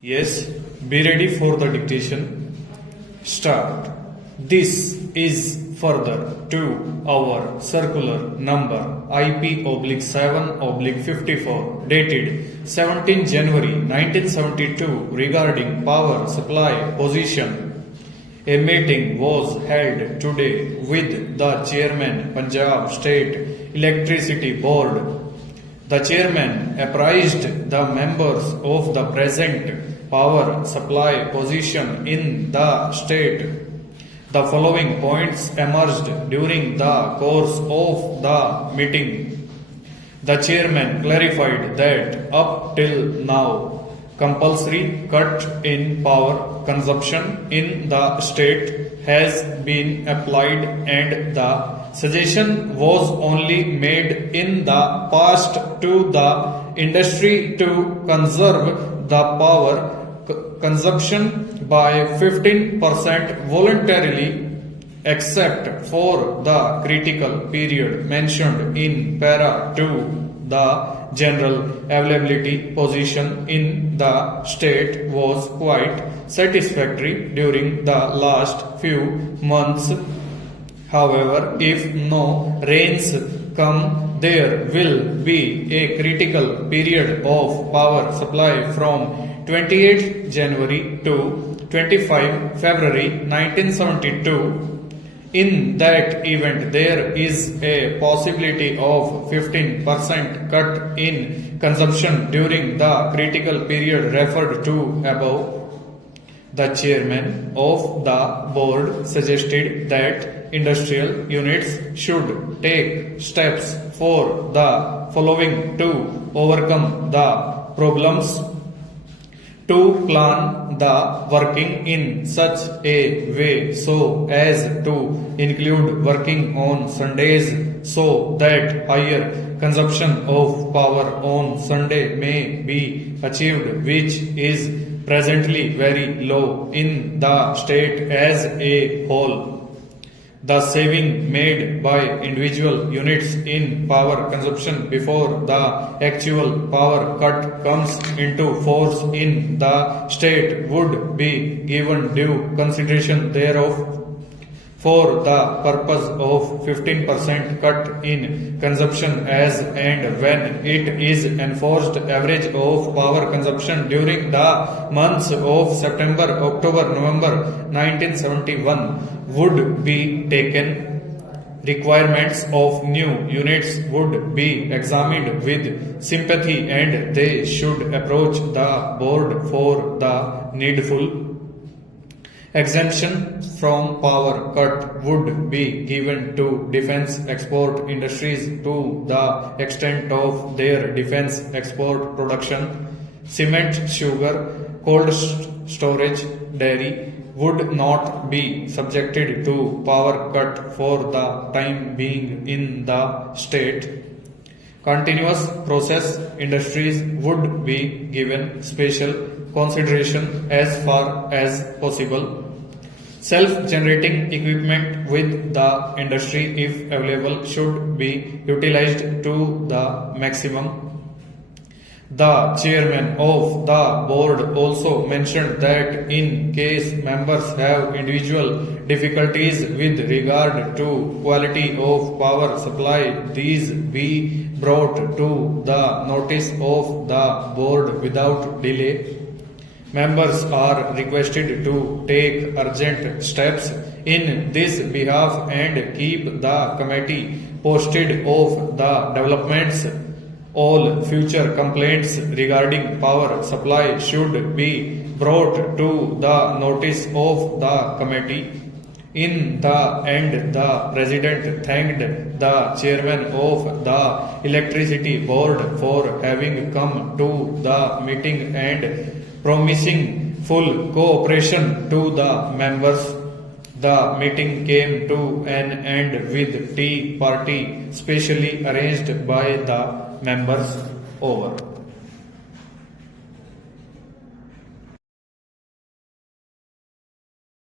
Yes, be ready for the dictation. Start. This is further to our circular number IP/7/54 dated 17 January 1972 regarding power supply position. A meeting was held today with the chairman Punjab State Electricity Board. The chairman apprised the members of the present power supply position in the state. The following points emerged during the course of the meeting. The chairman clarified that up till now, compulsory cut in power consumption in the state has been applied and the suggestion was only made in the past to the industry to conserve the power consumption by 15% voluntarily, except for the critical period mentioned in para 2. The general availability position in the state was quite satisfactory during the last few months. However, if no rains come, there will be a critical period of power supply from 28 January to 25 February 1972. In that event, there is a possibility of 15% cut in consumption during the critical period referred to above. The chairman of the board suggested that industrial units should take steps for the following to overcome the problems: to plan the working in such a way so as to include working on Sundays so that higher consumption of power on Sunday may be achieved, which is presently very low in the state as a whole. The saving made by individual units in power consumption before the actual power cut comes into force in the state would be given due consideration thereof. For the purpose of 15% cut in consumption as and when it is enforced, average of power consumption during the months of September, October, November 1971 would be taken. Requirements of new units would be examined with sympathy and they should approach the board for the needful. Exemption from power cut would be given to defense export industries to the extent of their defense export production. Cement, sugar, cold storage, dairy would not be subjected to power cut for the time being in the state. Continuous process industries would be given special consideration as far as possible. Self-generating equipment with the industry, if available, should be utilized to the maximum. The chairman of the board also mentioned that in case members have individual difficulties with regard to quality of power supply, these be brought to the notice of the board without delay. Members are requested to take urgent steps in this behalf and keep the committee posted of the developments. All future complaints regarding power supply should be brought to the notice of the committee. In the end, the president thanked the chairman of the electricity board for having come to the meeting and promising full cooperation to the members. The meeting came to an end with tea party specially arranged by the members. Over.